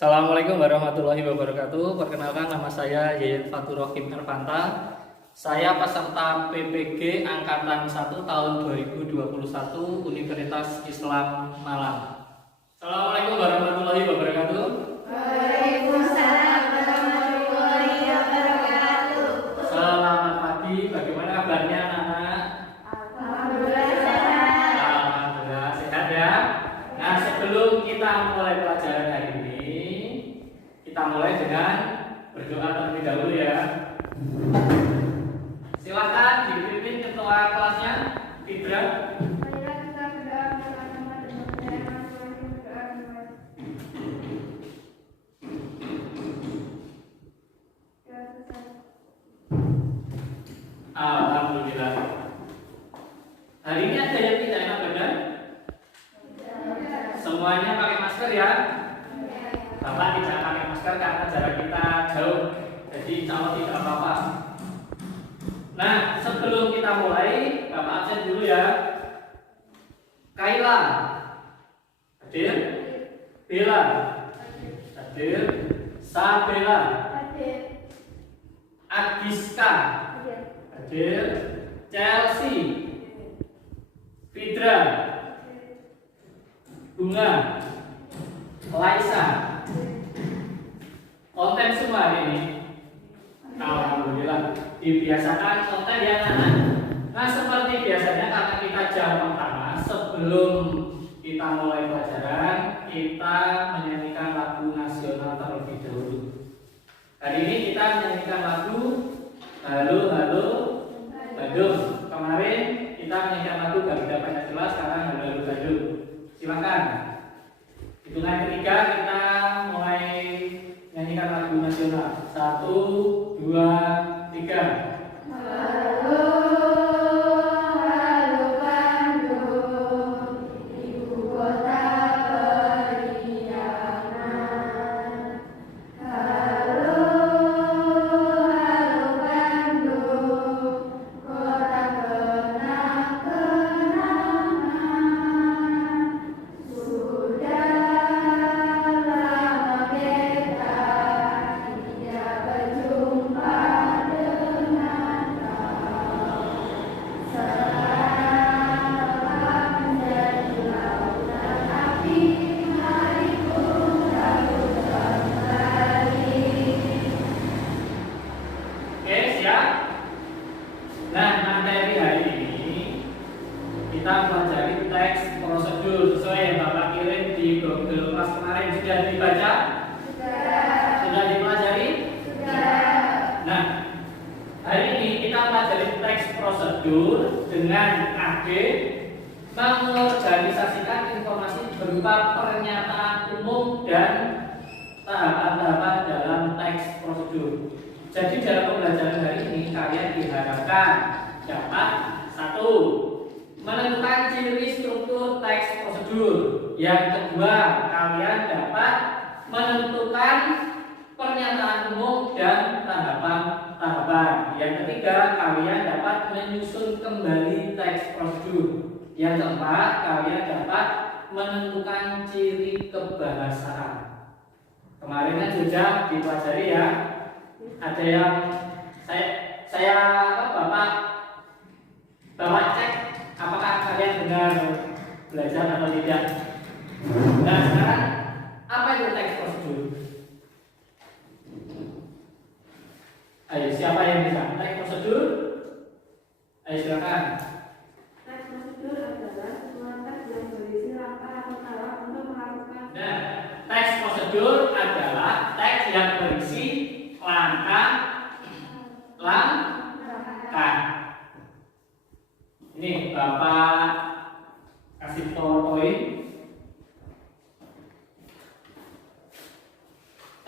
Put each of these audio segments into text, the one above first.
Assalamualaikum warahmatullahi wabarakatuh. Perkenalkan, nama saya Yayan Fatur Rohim Ervanta. Saya peserta PPG Angkatan 1 tahun 2021 Universitas Islam Malang. Assalamualaikum warahmatullahi wabarakatuh. Waalaikumsalam warahmatullahi wabarakatuh. Selamat pagi, bagaimana kabarnya anak-anak? Alhamdulillah sehat. Alhamdulillah sehat ya. Nah, sebelum kita mulai pelajaran hari ini, kita mulai dengan berdoa terlebih dahulu ya. Silakan dipimpin ketua kelasnya, Fidra. Marilah kita berdoa bersama-sama dan berdoa masing-masing berdoa dimulai. Doa selesai. Alhamdulillah. Hari ini ada yang tidak enak badan? Semuanya pakai masker ya. Bapak tidak pakai masker karena jarak kita jauh, jadi insya Allah tidak apa-apa. Nah, sebelum kita mulai, Bapak absen dulu ya. Kaila hadir, Bella hadir, Sabella, Agiska hadir, Chelsea, Fidra, Bunga, Laisa. Konten semua hari ini. Alhamdulillah. Dibiasakan konten ya anak. Nah, seperti biasanya karena kita jam pertama, sebelum kita mulai pelajaran, kita menyanyikan lagu nasional terlebih dahulu. Hari ini kita menyanyikan lagu Halo Halo Bandung. Kemarin kita menyanyikan lagu Garuda Pancasila, sekarang Halo Halo Bandung. Silakan. Hitungan ketiga kita mulai nyanyikan lagu nasional. 1, 2, 3. Halo, halo Bandung, ibu kota periangan. Halo, halo Bandung, kota kenang-kenangan. Sudah lama kita tidak berjumpa dengan kau. Setelah menjadi lautan api, mari ku sambut kembali. Oke, siap? Nah, materi hari ini kita pelajari teks prosedur sesuai yang Bapak kirim di Google kelas kemarin. Sudah dibaca? Sudah dipelajari? Nah, hari ini kita pelajari teks prosedur dengan AG mengorganisasikan informasi berupa pernyataan umum dan tahapan-tahapan dalam teks prosedur. Jadi dalam pembelajaran hari ini kalian diharapkan dapat 1. Menentukan ciri struktur teks prosedur. Yang kedua, kalian dapat menentukan pernyataan umum dan tahapan-tahapan. Yang ketiga, kalian dapat menyusun kembali teks prosedur. Yang keempat, kalian dapat menentukan ciri kebahasaan. Kemarin kan sudah dipelajari ya. Ada yang Bapak cek apakah kalian benar belajar atau tidak. Nah, sekarang apa itu teks prosedur? Ayo, siapa yang bisa? Teks prosedur? Ayo silakan. Teks prosedur adalah sebuah teks yang berisi langkah atau tahap untuk melakukan. Nah, teks prosedur adalah teks yang berisi langkah. Ini Bapak kasih PowerPoint.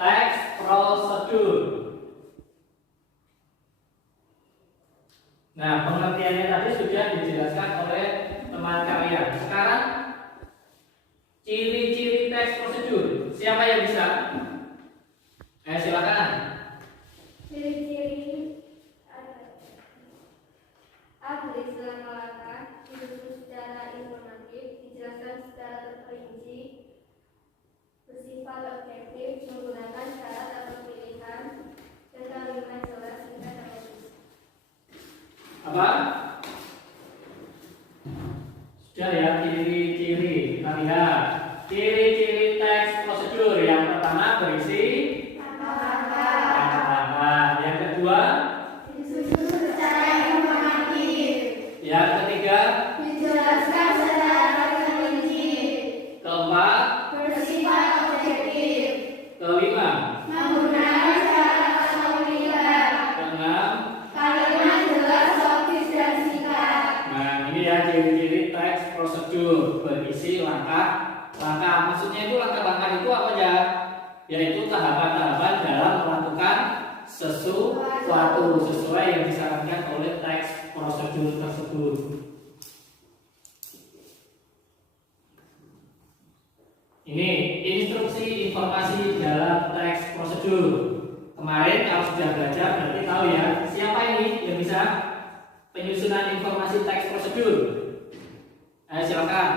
Teks prosedur. Nah, pengertiannya tadi sudah dijelaskan oleh teman kalian. Sekarang ciri-ciri teks prosedur. Siapa yang bisa? Silakan. Ciri-ciri A. Berisi langkah, disusun secara informatif, dijelaskan secara terperinci, bersifat objektif, apa? Sudah ya, ciri-ciri. Kita lihat ciri-ciri teks prosedur. Yang pertama berisi langkah-langkah. Yang kedua disusun secara informatif, yang ketiga dijelaskan secara terperinci, keempat bersifat objektif, kelima menggunakan cara komunikasi, keenam. kalimat jelas, logis dan singkat. Nah, ini ya ciri-ciri teks prosedur berisi langkah-langkah. Maksudnya itu langkah-langkah itu apa ya? Yaitu tahapan-tahapan dalam melakukan sesuatu sesuai yang disarankan oleh teks prosedur tersebut. Ini instruksi informasi dalam teks prosedur. Kemarin kalau sudah belajar berarti tahu ya siapa ini yang bisa penyusunan informasi teks prosedur. Ayo silakan.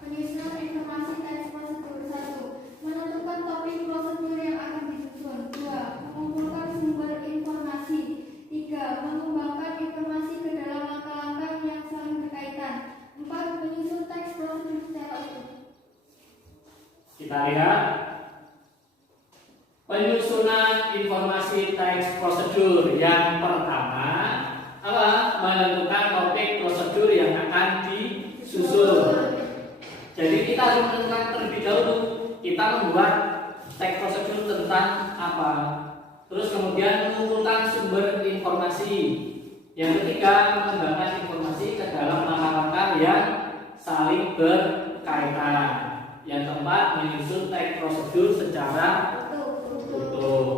Penyusunan informasi teks prosedur. 1. Menentukan topik prosedur yang akan disusun. 2. Mengumpulkan sumber informasi. 3. Mengembangkan informasi ke dalam langkah-langkah yang saling berkaitan. 4. Menyusun teks prosedur secara utuh. Kita lihat penyusunan informasi teks prosedur. Yang pertama apa? Menentukan topik prosedur yang akan disusun. Jadi kita harus menentukan terlebih dahulu kita membuat teks prosedur tentang apa. Terus kemudian mengumpulkan sumber informasi. Yang ketiga mengembangkan informasi ke dalam langkah-langkah yang saling berkaitan. Yang keempat menyusun teks prosedur secara utuh.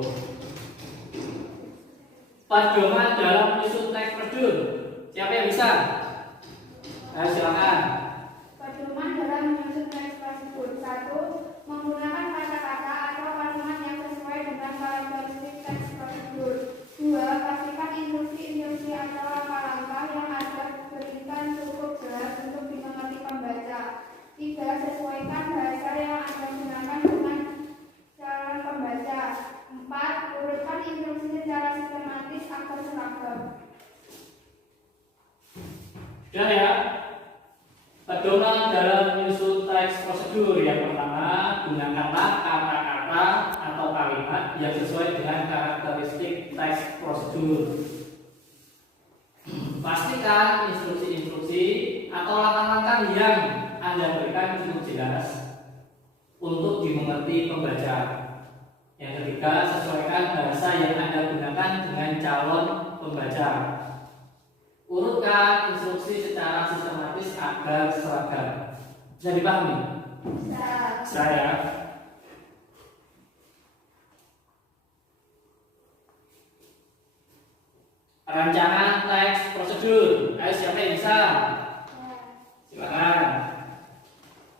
Pedoman dalam menyusun teks prosedur. Siapa yang bisa? Ayo silakan. Pedoman dalam menyusun teks prosedur. 1. Menggunakan kata-kata atau kalimat yang sesuai dengan karakteristik teks prosedur. 2. Pastikan instruksi atau langkah-langkah yang ada berikan cukup jelas untuk dimengerti pembaca. 3. Sesuaikan bahasa yang Anda gunakan dengan calon pembaca. 4. Urutkan instruksi secara sistematis agar seragam. Sudah ya. Pedoman dalam menyusun teks prosedur. Yang pertama, gunakanlah kata-kata atau kalimat yang sesuai dengan karakteristik teks prosedur. Pastikan instruksi-instruksi atau langkah-langkah yang Anda berikan cukup jelas untuk dimengerti pembaca. Yang ketiga, sesuaikan bahasa yang Anda gunakan dengan calon pembaca. Urutkan instruksi secara sistematis agar seragam. Bisa dipahami? Saya. Rancangan teks prosedur. Ayo siapa yang bisa? Silakan.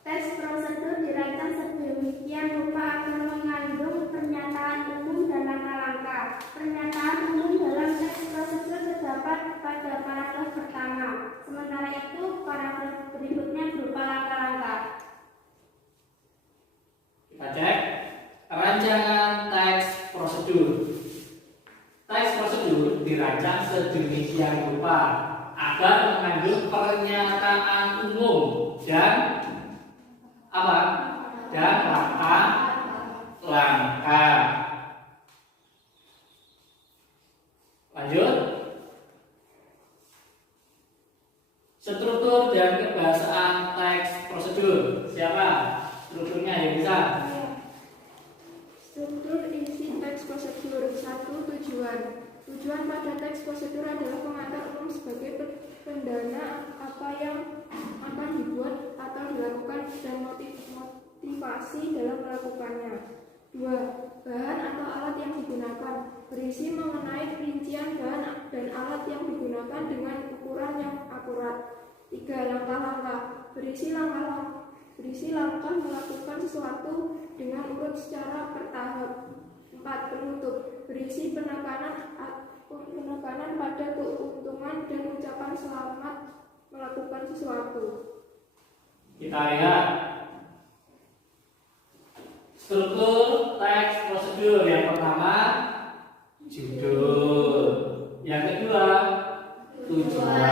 Teks prosedur dirancang sedemikian rupa agar mengandung pernyataan umum dan langkah-langkah. Pernyataan umum dalam teks prosedur terdapat pada paragraf pertama. Sementara itu, paragraf berikutnya berupa langkah-langkah. Kita cek rancangan teks prosedur. Teks prosedur dirancang sedemikian rupa agar mengandung pernyataan umum dan apa? Dan langkah-langkah. Lanjut. Struktur dan kebahasaan teks prosedur. Siapa? Strukturnya yang bisa. Struktur isi teks prosedur. 1. Tujuan. Tujuan pada teks prosedur adalah pengantar umum sebagai pendana apa yang akan dibuat atau dilakukan dan motivasi dalam melakukannya. 2. Bahan atau alat yang digunakan. Berisi mengenai rincian bahan dan alat yang digunakan dengan ukuran yang akurat. 3. Langkah-langkah. Berisi langkah melakukan sesuatu dengan urut secara bertahap. 4. Penutup. Berisi penekanan pada keuntungan dan ucapan selamat melakukan sesuatu. Kita lihat struktur teks prosedur. Yang pertama, judul. Yang kedua, tujuan.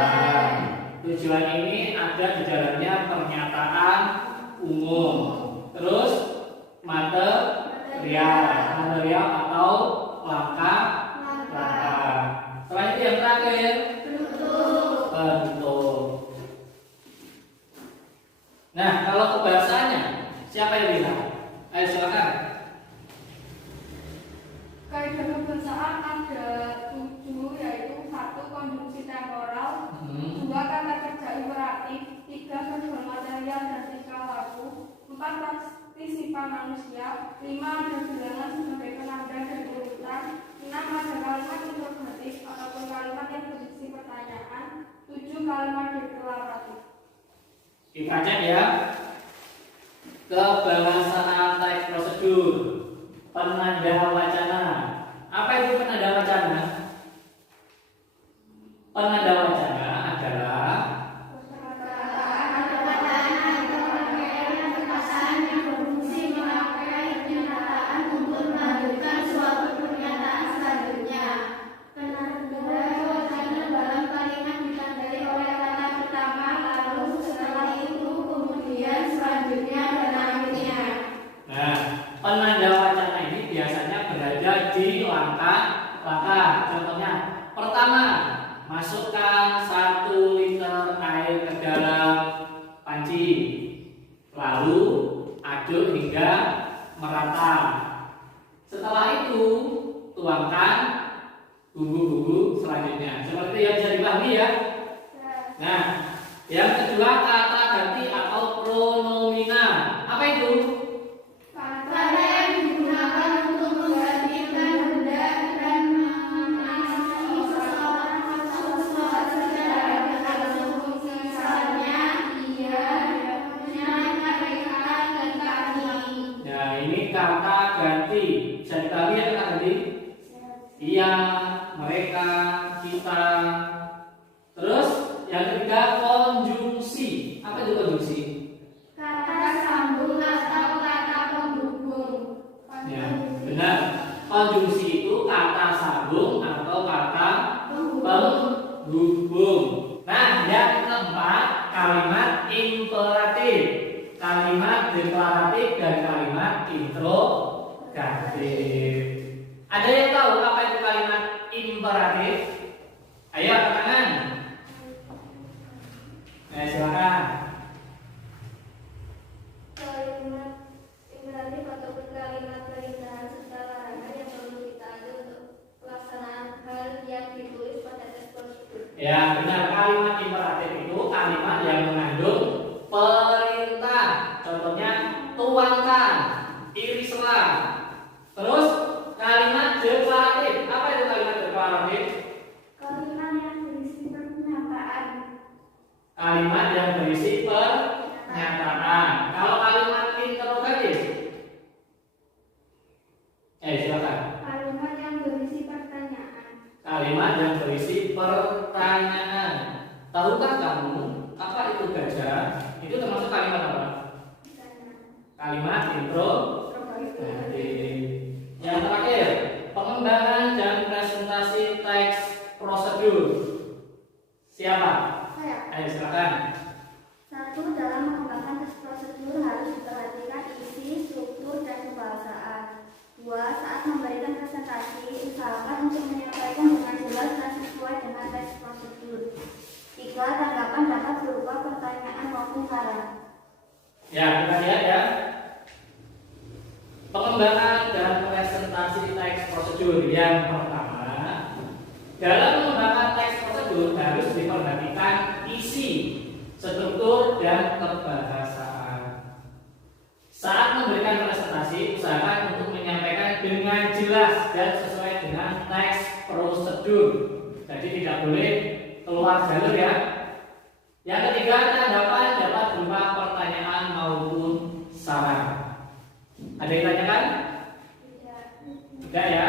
kebahasaan ada 7, yaitu 1 konjungsi temporal, 2 kata kerja imperatif, 3 verbal material dan 3 laku, 4 partisipan manusia, 5 ada bilangan sebagai penanda dan urutan, 6 ada kalimat interrogatif ataupun kalimat yang berisi pertanyaan, 7 kalimat deklaratif. Kita cek ya. Kebahasaan teks prosedur, penanda wacana. Apa itu penanda wacana? Penanda wacana adalah penanda wacana ini biasanya berada di langkah-langkah. Contohnya, pertama, masukkan 1 liter air ke dalam panci, lalu aduk hingga merata. Setelah itu, tuangkan bumbu-bumbu selanjutnya. Seperti yang bisa dipahami ya. Nah, yang kedua, kata ganti atau pronomina. Apa itu? Kata ganti, bisa dipahami ya kata ganti? Iya, mereka, kita. Terus yang ketiga konjungsi. Apa itu konjungsi? Kata sambung atau kata penghubung. Ya, benar. Konjungsi itu kata sambung atau kata penghubung. Nah, yang keempat kalimat imperatif, kalimat deklaratif dan kalimat interrogatif. Ada yang tahu apa itu kalimat imperatif? Ayo angkat tangan. Silakan. Kalimat imperatif ataupun kalimat perintah serta larangan yang perlu kita ada untuk pelaksanaan hal yang ditulis pada teks prosedur. Ya, benar. Kalimat imperatif itu kalimat yang mengandung perintah. Contohnya, tuangkan, irislah. Terus kalimat deklaratif. Apa itu kalimat deklaratif? Kalimat yang berisi pernyataan. Kalimat yang berisi pernyataan. Kalau kalimat interrogatif, silakan. Kalimat yang berisi pertanyaan. Kalimat yang berisi pertanyaan. Tahukah kamu apa itu gajah? Itu termasuk kalimat apa? Kalimat interrogatif. Yang terakhir, pengembangan dan presentasi teks prosedur. Siapa? Saya. Ayo silakan. 1. Dalam mengembangkan teks prosedur harus diperhatikan isi, struktur, dan kebahasaan. 2. Saat memberikan presentasi, usahakan untuk menyampaikan dengan jelas dan sesuai dengan teks prosedur. 3. Tanggapan dapat berupa pertanyaan maupun saran. Ya, kita lihat ya. Pengembangan dan presentasi teks prosedur. Yang pertama, dalam mengembangkan teks prosedur harus diperhatikan isi, struktur, dan kebahasaan. Saat memberikan presentasi, usahakan untuk menyampaikan dengan jelas dan sesuai dengan teks prosedur. Jadi tidak boleh keluar jalur ya. Yang ketiga, tanggapan dapat berupa pertanyaan maupun saran. Ada yang tanyakan? Tidak ya.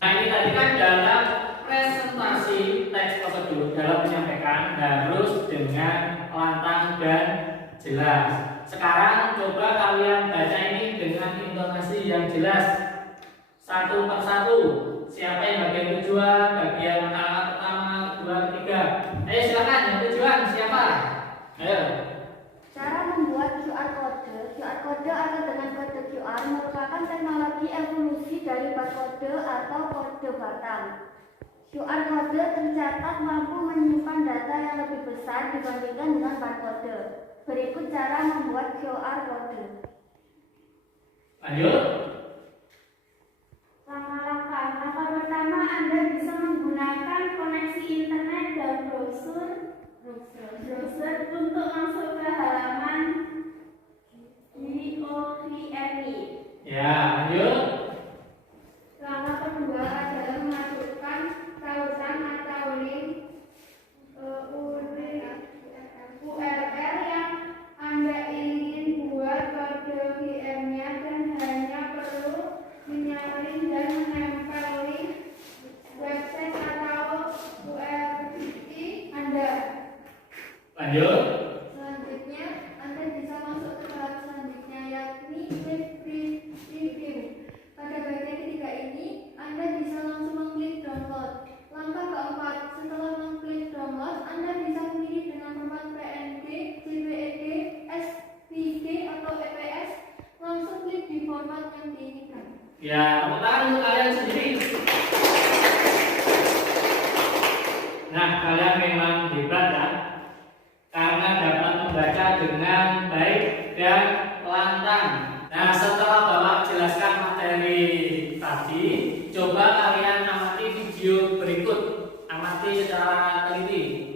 Nah, ini tadi kan dalam presentasi teks prosedur, dalam menyampaikan harus dengan lantang dan jelas. Sekarang coba kalian baca ini dengan intonasi yang jelas, satu persatu. Siapa yang bagian tujuan, bagian kalimat pertama, kedua, ketiga. Ayo silakan, yang tujuan siapa? Ayo. Cara membuat QR code. QR code atau dengan kode QR merupakan teknologi evolusi dari barcode atau kode batang. QR code tercatat mampu menyimpan data yang lebih besar dibandingkan dengan barcode. Berikut cara membuat QR code. Lanjut. Langkah internet dan browser untuk masuk ke halaman GOVMI. Ya, lanjut. Langkah kedua adalah memasukkan tautan atau link URL yang Anda ingin buat kode VM-nya dan hanya perlu menyalin dan menempel link website atau URL Anda. Lanjut. Selanjutnya, Anda bisa masuk ke tahap selanjutnya, yakni klik preview. Pada bagian ketiga ini, Anda bisa langsung mengklik download. Langkah keempat, setelah mengklik download, Anda bisa memilih dengan format PNG, JPEG, SVG, atau EPS. Langsung klik di format yang diinginkan. Ya, tepuk tangan untuk kalian sendiri. Nah, kalian memang hebat ya, karena dapat membaca dengan baik dan lantang. Nah, setelah Bapak jelaskan materi tadi, coba kalian amati video berikut. Amati secara teliti.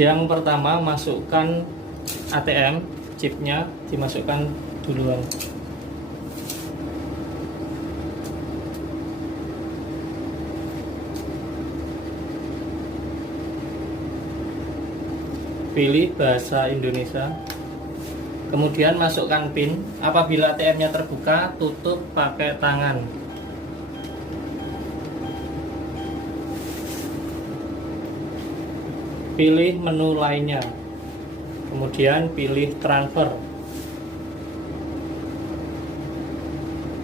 Yang pertama, masukkan ATM, chipnya dimasukkan duluan. Pilih bahasa Indonesia. Kemudian masukkan PIN. Apabila ATM-nya terbuka, tutup pakai tangan. Pilih menu lainnya, kemudian pilih transfer.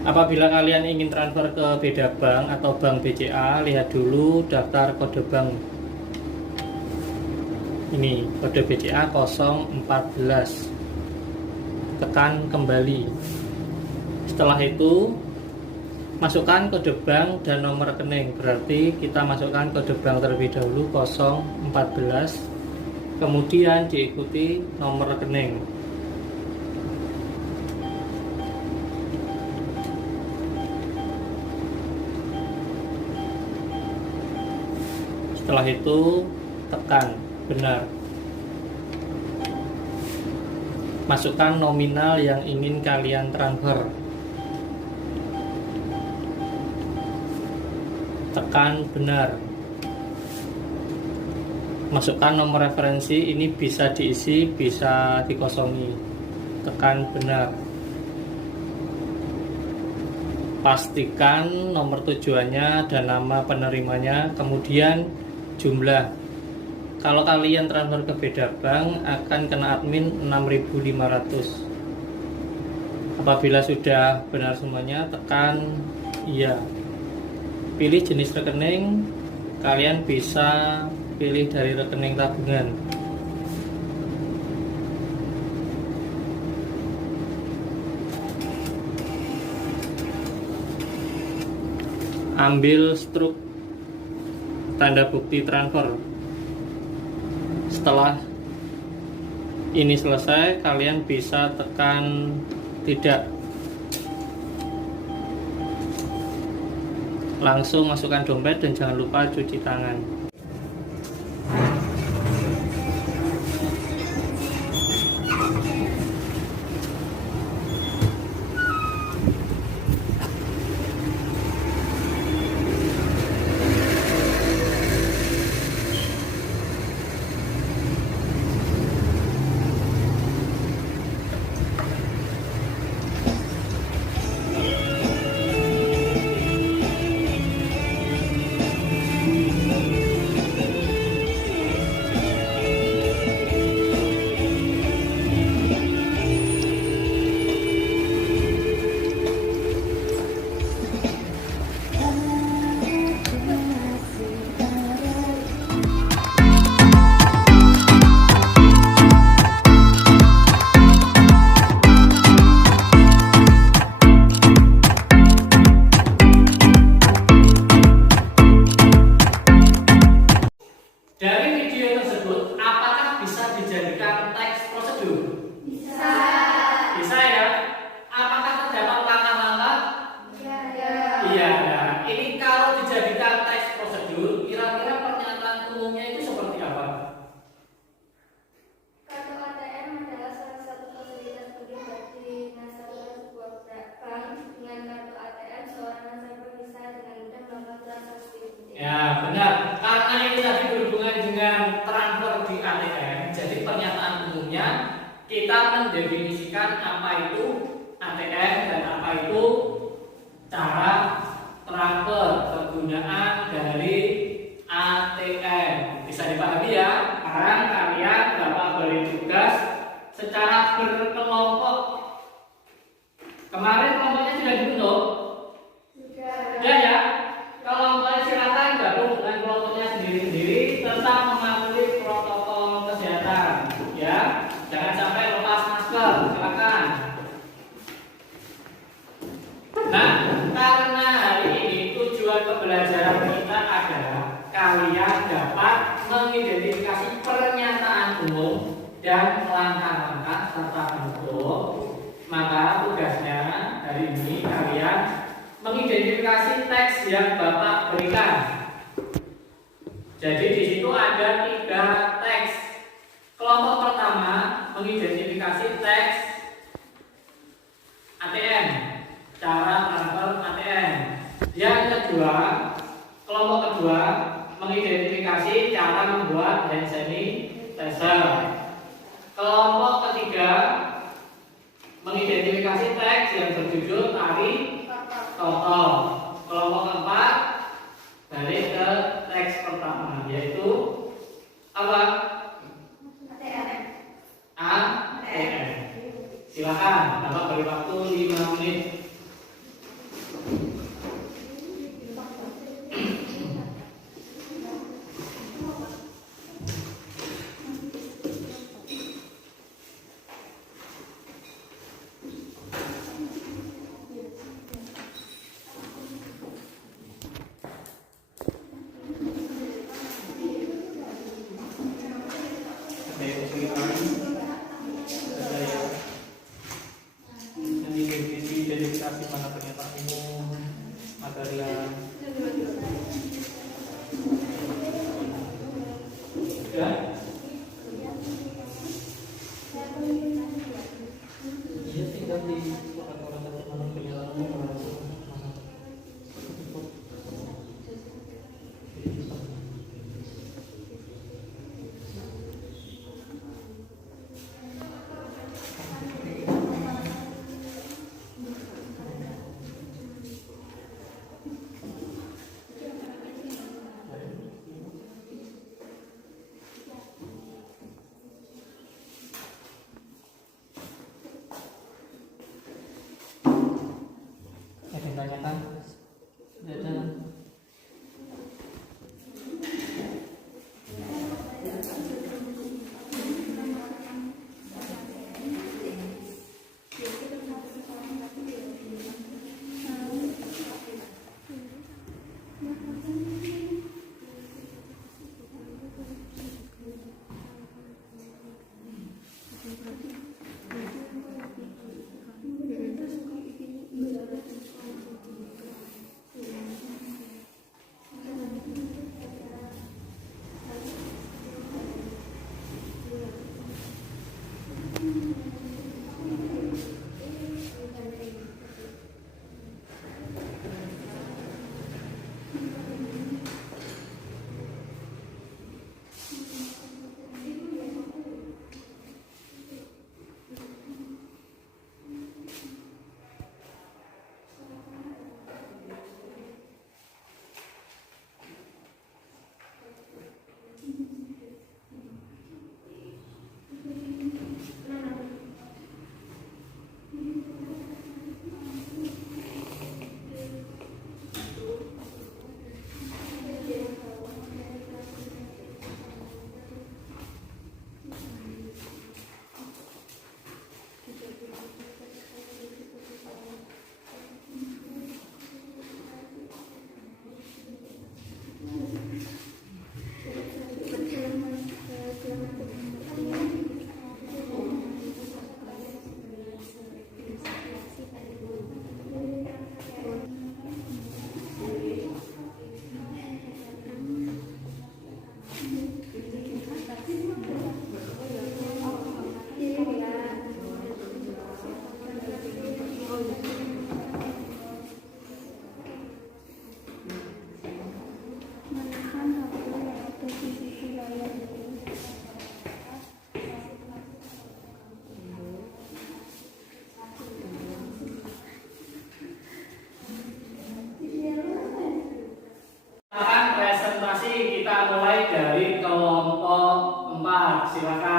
Apabila kalian ingin transfer ke beda bank atau bank BCA, lihat dulu daftar kode bank. Ini kode BCA 014. Tekan kembali. Setelah itu masukkan kode bank dan nomor rekening. Berarti kita masukkan kode bank terlebih dahulu 014, kemudian diikuti nomor rekening. Setelah itu tekan benar. Masukkan nominal yang ingin kalian transfer. Tekan benar. Masukkan nomor referensi, ini bisa diisi, bisa dikosongi. Tekan benar. Pastikan nomor tujuannya dan nama penerimanya, kemudian jumlah. Kalau kalian transfer ke beda bank akan kena admin 6.500. Apabila sudah benar semuanya, tekan iya. Pilih jenis rekening, kalian bisa pilih dari rekening tabungan. Ambil struk tanda bukti transfer. Setelah ini selesai, kalian bisa tekan tidak. Langsung masukkan dompet dan jangan lupa cuci tangan. dijadikan teks prosedur? Bisa. Bisa ya? Apakah terdapat langkah-langkah? Iya. Iya. Nah, ini kalau dijadikan teks prosedur, kira-kira pernyataan umumnya itu seperti apa? Kartu ATM adalah salah satu fasilitas pribadi nasabah sebuah bank. Dengan kartu ATM, seorang nasabah bisa dengan mudah melakukan transaksi. Ya, benar. Karena ini tadi berhubungan dengan transfer di ATM, jadi pernyataan umumnya kita mendefinisikan apa itu ATM dan apa itu cara transfer, kegunaan dari ATM. Bisa dipahami ya? Sekarang kalian dapat beri tugas secara berkelompok. Kemarin kelompoknya sudah dibentuk? Ya. Kelompoknya silakan gabung dengan kelompoknya sendiri-sendiri tentang mematuhi protokol kesehatan. Ya, jangan sampai lepas masker. Silakan. Nah, karena hari ini tujuan pembelajaran kita adalah kalian dapat mengidentifikasi pernyataan umum dan langkah-langkah serta bentuk. Maka tugasnya hari ini kalian mengidentifikasi teks yang Bapak berikan. Jadi di situ ada 3 teks. Kelompok pertama mengidentifikasi teks ATM, cara transfer ATM. Yang kedua, kelompok kedua mengidentifikasi cara membuat hand sanitizer. Kelompok ketiga mengidentifikasi teks yang berjudul tari Toto. Kelompok keempat balik ke teks pertama, yaitu apa? ATM. Silakan, Bapak beri waktu 5 menit. Nanti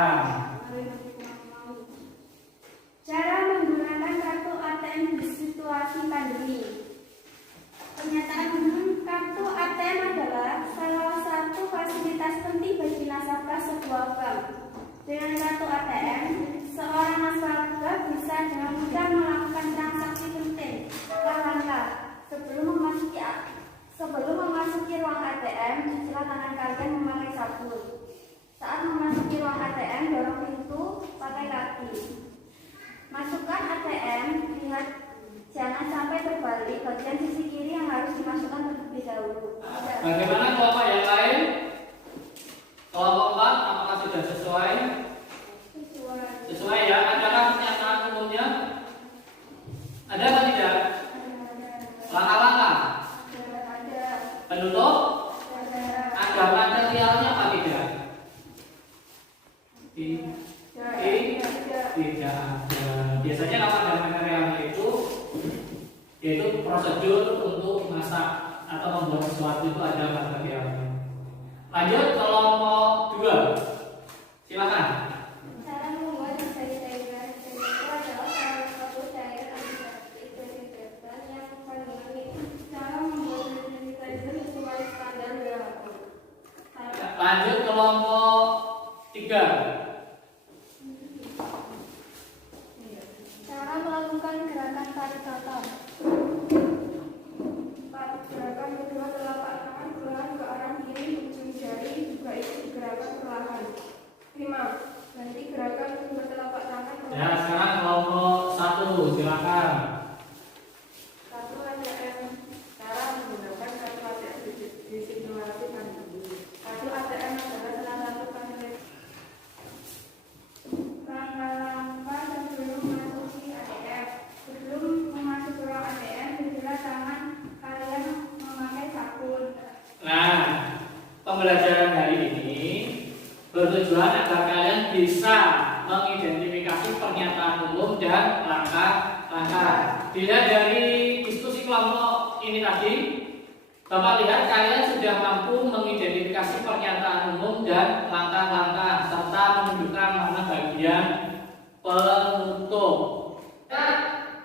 silakan. Cara menggunakan kartu ATM di situasi pandemi. Pernyataan umum, kartu ATM adalah salah satu fasilitas penting bagi nasabah sebuah bank. Dengan kartu ATM, seorang nasabah bisa dengan mudah melakukan transaksi penting. Langkah sebelum memasuki ruang ATM, cucilah tangan kalian memakai sabun. Saat memasuki ruang ATM, dorong pintu pakai kaki. Masukkan ATM, lihat jangan sampai terbalik. Bagian sisi kiri yang harus dimasukkan terlebih dahulu. Bagaimana kelompok yang lain? Kelompok 4 apakah sudah sesuai? Sesuai ya. Adakah pernyataan umumnya? Ada atau tidak? Langkah-langkah penutup? Ada materialnya apa tidak? Tidak ada. Biasanya kalau ada materialnya itu yaitu prosedur untuk masak atau membuat sesuatu itu ada materialnya. Lanjut kelompok 2. Silakan. Cara membuat sanitizer itu adalah salah satu cair antiseptik desinfektan yang kandungan itu. Cara membuat sanitizer sesuai standar WHO. Lanjut kelompok 3. Cara melakukan gerakan tarik kata. Gerakan kedua telapak tangan perlahan ke arah kiri, ujung jari juga ikut gerakan perlahan. 5. Ganti gerakan kedua telapak tangan Ya, perlahan. sekarang kelompok 1 silakan. Kartu ATM. Cara menggunakan kartu ATM di situasi pandemi. Kartu ATM adalah salah satu fasilitas. Langkah-langkah sebelum memasuki ATM. Sebelum memasuki ruang ATM, cucilah tangan kalian memakai sabun. Nah, pembelajaran hari ini bertujuan agar kalian bisa mengidentifikasi pernyataan umum dan langkah-langkah. Dilihat dari diskusi kelompok ini tadi, Bapak lihat kalian sudah mampu mengidentifikasi pernyataan umum dan langkah-langkah serta menunjukkan mana bagian penutup. Dan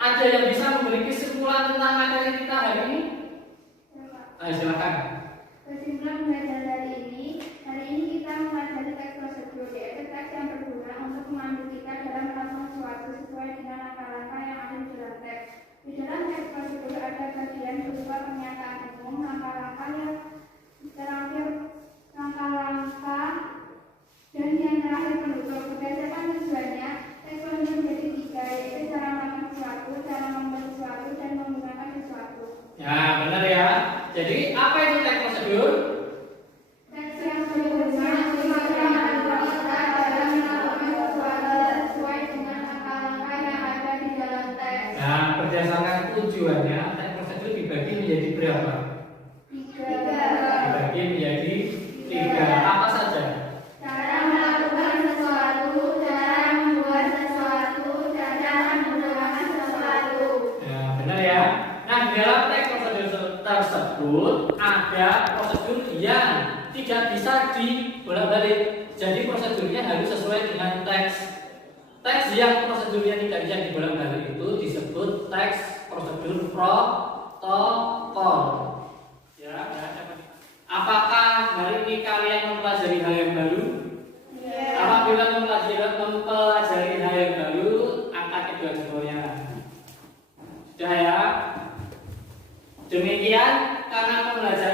ada yang bisa memberi kesimpulan tentang materi kita hari ini? Ayo silakan. Kesimpulan belajar hari ini kita mempelajari teks prosedur, yaitu teks yang berguna untuk memandu kita dalam melakukan sesuatu sesuai dengan langkah-langkah yang ada di dalam teks. Di dalam teks prosedur ada bagian berupa pernyataan umum, langkah-langkah yang terakhir, langkah-langkah, dan yang terakhir penutup. Berdasarkan tujuannya, teks prosedur menjadi 3, yaitu cara melakukan sesuatu, cara membuat sesuatu, dan menggunakan sesuatu. Ya, benar ya. Jadi, apa itu teks prosedur? Teks yang berguna untuk melakukan dalam melakukan sesuatu sesuai dengan langkah-langkah yang ada di dalam teks. Nah, berdasarkan tujuannya, teks prosedur dibagi menjadi berapa? 3. Dibagi menjadi 3. Apa saja? Cara melakukan sesuatu, cara membuat sesuatu, dan cara menggunakan sesuatu. Ya, benar ya. Nah, di dalam teks prosedur tersebut ada prosedur yang tidak bisa dibolak-balik. Jadi prosedurnya harus sesuai dengan teks. Teks yang prosedurnya tidak bisa dibolak-balik itu disebut teks prosedur protokol. Ya, apakah hari ini kalian mempelajari hal yang baru? Apabila mempelajari hal yang baru, angkat kedua jempolnya. Sudah ya. Demikian karena pembelajaran